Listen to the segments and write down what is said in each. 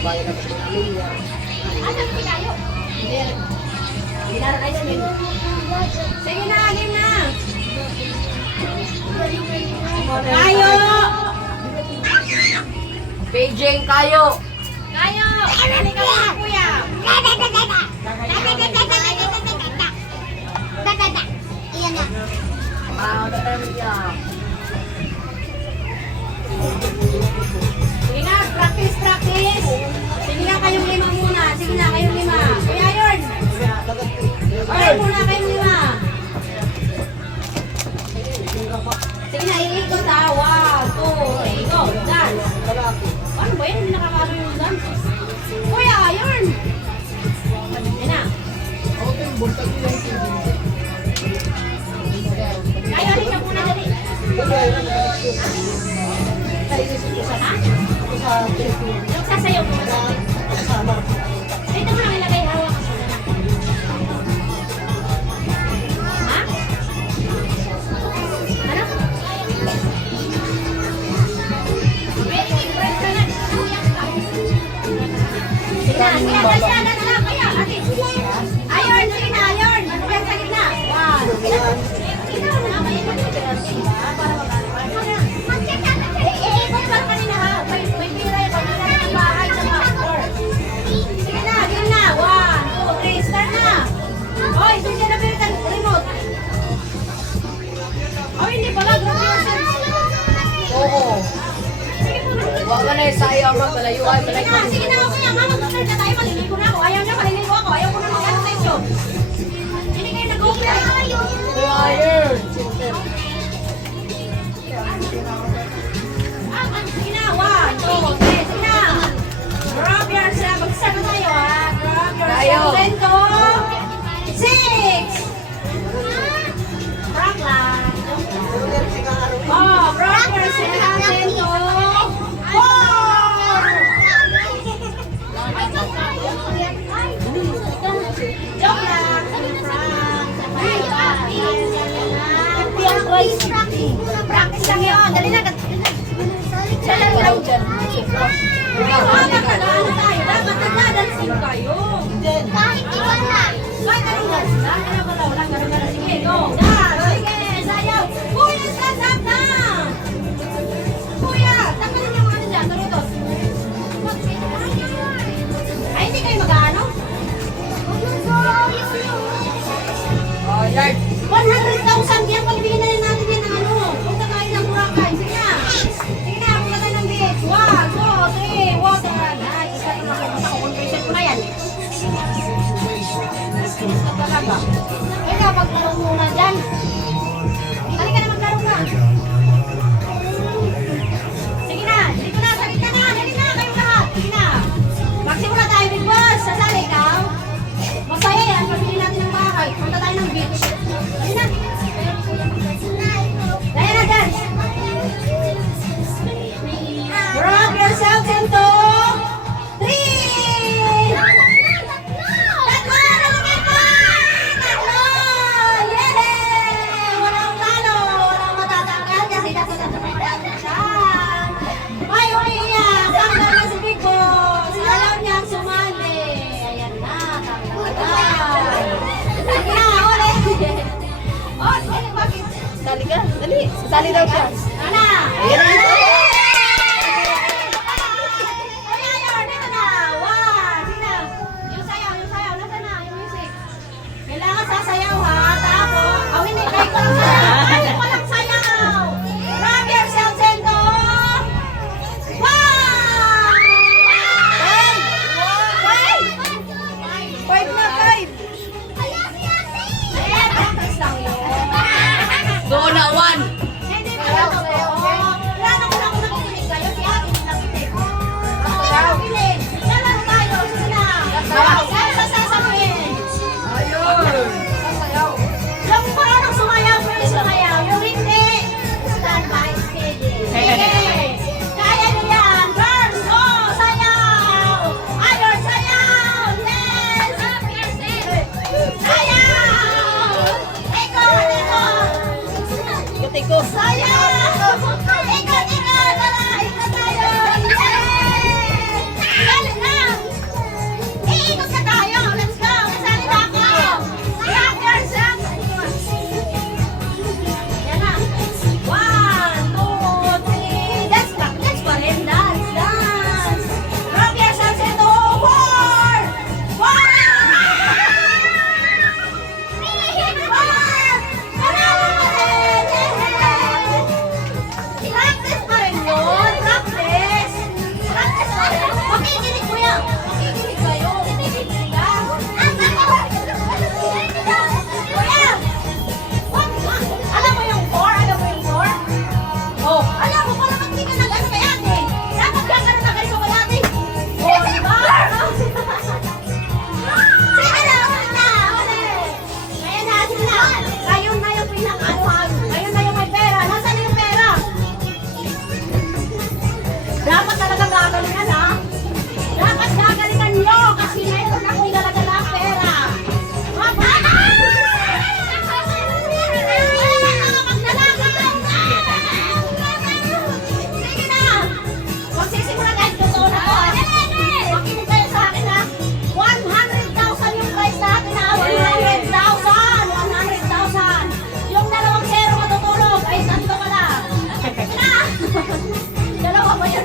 bayan na kasi namin niya. Ano si kayo? Hindi na rin ayun. Sige na, game na. Kayo! Beijing kayo. Kayo! Halika muna, kuya. Iyan na. Sige na, practice, practice. Sige na, kayong lima muna. Sige na, kayong lima. Kuya, yun. Ayun muna, kayong lima. Sige na, iikot ha. 1, 2, 3, go. Dance. Ano ba yan? Hindi nakakalo yung dance. Kuya, ayun. Sige na. Kayo, halika muna dali. Ha? Yung sasayaw mo. Dito mo lang ilagay hawak. Ha? Ano? Very big breath ka na. Sige na, sige na, sige na, sige na, kaya, ate. Ayun, sige na, ayun. Yan sa gitna. Wow. Sige na, wala kayo. Para magano. Iikot lang kanina ha. May pira yung kanina ng bahay sa backdoor. Sige na, game na. 1, 2, 3, start na. Oy, sige na bilitan. Remote. Oh, hindi pala. Grabe yung sense. Oo. Sige po na. Huwag ka na yung sayang mga palayuan. Sige na, sige na. Okay, mama, mag-start na tayo. Maliligo na ako. Ayaw na, maliligo ako. Ayaw ko na mag-ano sa inyo. Hindi kayo nag-open. Fire. Sige na, 1, 2, 3, sige na. Grab yourself. Mag-start na tayo ha. Grab yourself. 6. Grab lang. Oh, grab yourself. 4. Joke lang. Practice lang yun. Dali na. Dapat nagdadansin kayo. Kahit iwan na. Kahit anong dance na, ano ba daw lang, gano'n. Sige, go. Dance. Sige, sayaw. Kuya, stand up na. Kuya, tanggalin yung ano dyan, turutos. Ay, hindi kayo mag-ano? Oh, yard. 100,000 yan, pagbigyan na rin natin yan ng ano. Punta tayo ng Boracay. Sige na. Sige na, punta tayo ng beach. 1, 2, 3, water. Ay, isa na ako. Confession ko na yan. Ito talaga. Kaya maglaro muna dyan. Halika na, maglaro ka. Sige na, dito na, sa gitna na. Dali na, kayong lahat. Sige na. Magsimula tayo, Big Boss. Sasali ka. Masaya yan, pabili natin ng bahay. Punta tayo ng beach. Dali na. Dali na, dance. Grab yourself into 3. Tatlo! Nalagay pa! Tatlo! Yay! Walang talo! Walang matatanggal kasi tatlo-tatlo siya. Ay, umiiyak! Tanggal na si Big Boss! Alam niyang sumali! Ayan na, tanggal! Sige na, ulit! Oh, bakit? Sali ka. Dali. Sali daw siya. Ana! Ayan na. Ayan, dito na! 1! Sige na! Yung sayaw, nasaan na? Yung music. Kailangan sasayaw ha, tapos... Oh, hindi, kahit walang sayaw! Kahit walang sayaw! Grab yourself, Sento! 1! 5 na 5. Eh, practice lang yun. Doon na 1. Hindi pala totoo. Wala nang Dapat talaga gagalingan ha. Dapat gagalingan nyo kasi mayroon akong dala-dala pera. Sige na. Magsisimula kahit totoo na to. Makinig kayo sa akin ha. 100,000 yung price natin ha. 100,000. 100,000. Yung dalawang zero matutulog ay santo ka lang. Sige na. Dalawa ba yan?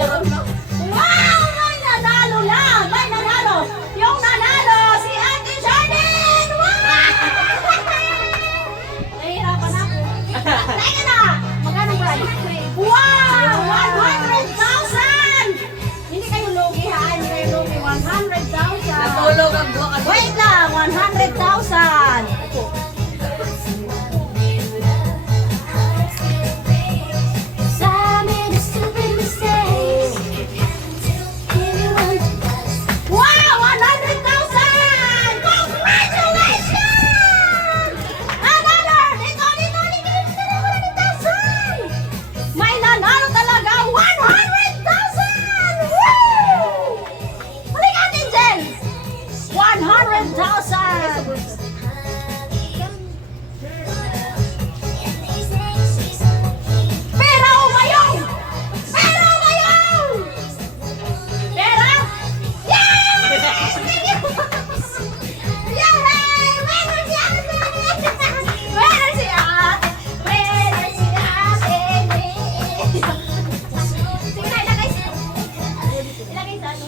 Wow! May nanalo lang! May nanalo! Yung nanalo, si Ate Janine! Wow! Nahihirapan ako. Teka na! Magkano price? Wow! 100,000! Hindi kayo lugi ha? Hindi kayo lugi. 100,000! Natulog ang buwan kasi. Wait lang! 100,000! Wow! 100,000! Congratulations! Another! Dito! 100,000! May nanalo talaga! 100,000! Woo! Halika natin, Jen! 100,000! Pera o mayong! Pera o mayong! Pera? Yay! Yay! Meron si ate! Meron si ate! Meron si ate! Sige na, ilagay sa... Ilagay sa ano?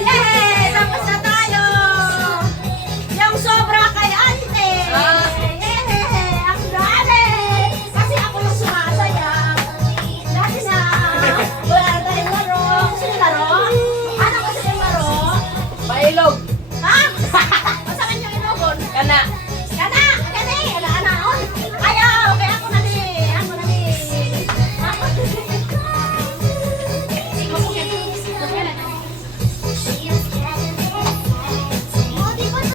Yay! Tapos na tayo! Yung sobra kay ante! Yay! Ang dami! Kasi ako yung sumasaya. Dati na! Wala na tayong laro. Gusto niyo laro? Ano gusto niyo laro? Mailog. Ha? Masakit yung inugon. Kana.